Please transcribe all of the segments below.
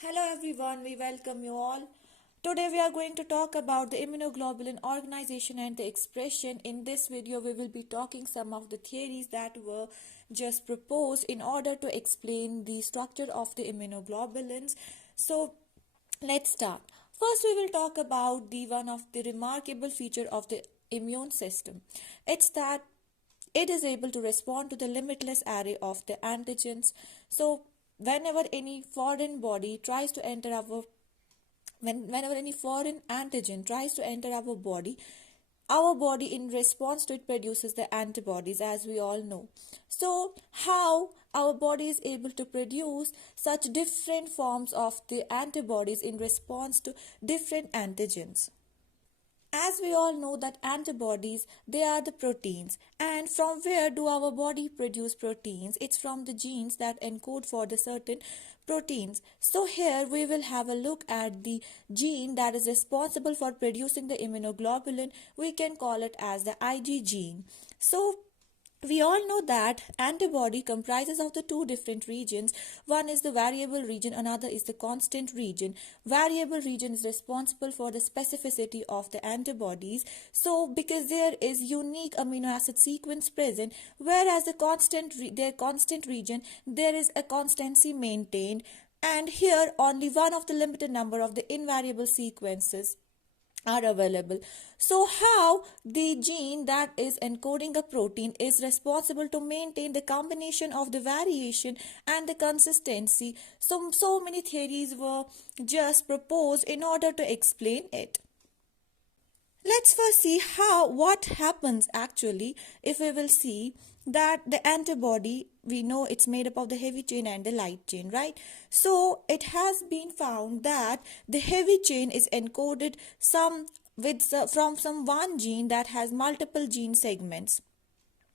Hello everyone, we welcome you all. Today we are going to talk about the immunoglobulin organization and the expression. In this video we will be talking some of the theories that were just proposed in order to explain the structure of the immunoglobulins. So let's start. First we will talk about the one of the remarkable feature of the immune system. It's that it is able to respond to the limitless array of the antigens. So whenever any foreign body tries to enter our whenever any foreign antigen tries to enter our body in response to it produces the antibodies, as we all know. So how our body is able to produce such different forms of the antibodies in response to different antigens? As we all know that antibodies, they are the proteins. And from where do our body produce proteins? It's from the genes that encode for the certain proteins. So here we will have a look at the gene that is responsible for producing the immunoglobulin. We can call it as the Ig gene. So we all know that antibody comprises of the two different regions. One is the variable region, another is the constant region. Variable region is responsible for the specificity of the antibodies. So because there is unique amino acid sequence present, whereas their constant region, there is a constancy maintained, and here only one of the limited number of the invariable sequences are available. So how the gene that is encoding a protein is responsible to maintain the combination of the variation and the consistency? So many theories were just proposed in order to explain it. Let's first see what happens actually if we will see that the antibody, we know it's made up of the heavy chain and the light chain, right? So it has been found that the heavy chain is encoded from some one gene that has multiple gene segments,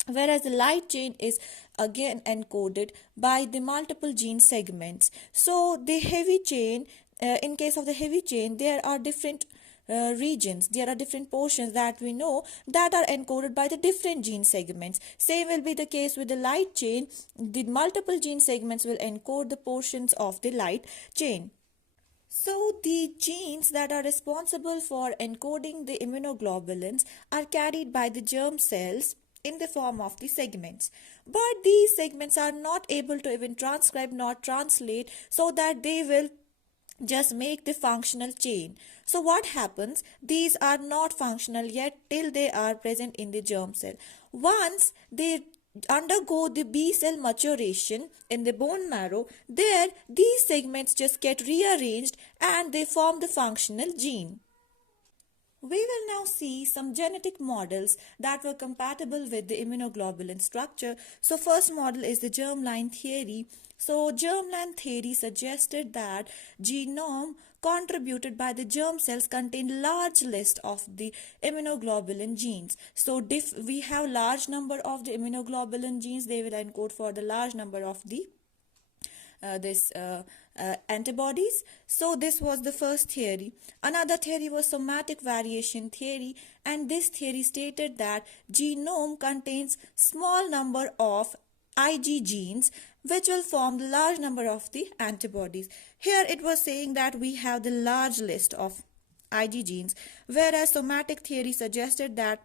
whereas the light chain is again encoded by the multiple gene segments. So the heavy chain, in case of the heavy chain, there are different regions, there are different portions that we know that are encoded by the different gene segments. Same will be the case with the light chain. The multiple gene segments will encode the portions of the light chain. So the genes that are responsible for encoding the immunoglobulins are carried by the germ cells in the form of the segments. But these segments are not able to even transcribe nor translate so that they will just make the functional chain. So what happens? These are not functional yet till they are present in the germ cell. Once they undergo the B cell maturation in the bone marrow, there these segments just get rearranged and they form the functional gene. We will now see some genetic models that were compatible with the immunoglobulin structure. So first model is the germline theory. So germline theory suggested that genome contributed by the germ cells contain large list of the immunoglobulin genes. So we have large number of the immunoglobulin genes, they will encode for the large number of the antibodies. So this was the first theory. Another theory was somatic variation theory, and this theory stated that genome contains small number of Ig genes which will form the large number of the antibodies. Here it was saying that we have the large list of Ig genes, whereas somatic theory suggested that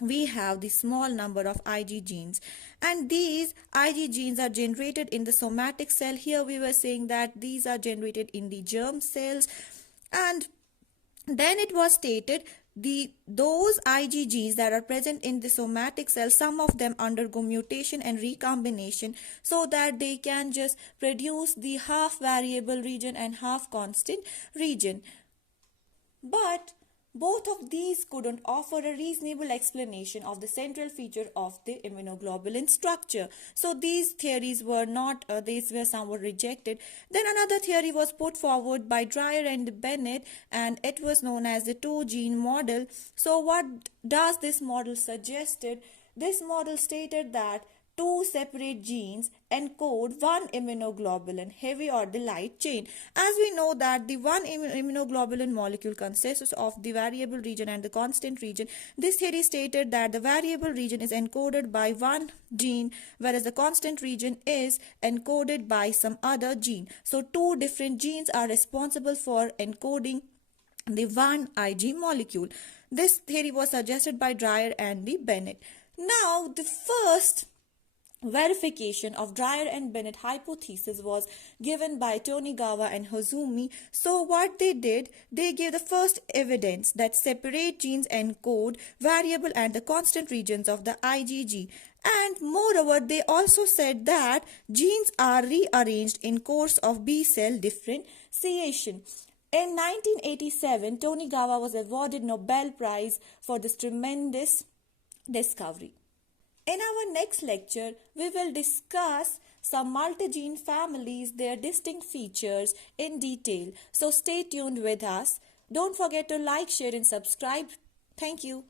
we have the small number of Ig genes, and these Ig genes are generated in the somatic cell. Here we were saying that these are generated in the germ cells, and then it was stated those Ig genes that are present in the somatic cell, some of them undergo mutation and recombination so that they can just produce the half variable region and half constant region. But both of these couldn't offer a reasonable explanation of the central feature of the immunoglobulin structure. So these theories were not, some were rejected. Then another theory was put forward by Dreyer and Bennett, and it was known as the two-gene model. So what does this model suggested? This model stated that two separate genes encode one immunoglobulin, heavy or the light chain. As we know that the one immunoglobulin molecule consists of the variable region and the constant region. This theory stated that the variable region is encoded by one gene, whereas the constant region is encoded by some other gene. So two different genes are responsible for encoding the one Ig molecule. This theory was suggested by Dreyer and the Bennett. Now, the first verification of Dreyer and Bennett hypothesis was given by Tonigawa and Hozumi. So what they did, they gave the first evidence that separate genes encode variable and the constant regions of the IgG. And moreover, they also said that genes are rearranged in course of B cell differentiation. In 1987, Tonigawa was awarded Nobel Prize for this tremendous discovery. In our next lecture, we will discuss some multigene families, their distinct features in detail. So stay tuned with us. Don't forget to like, share and subscribe. Thank you.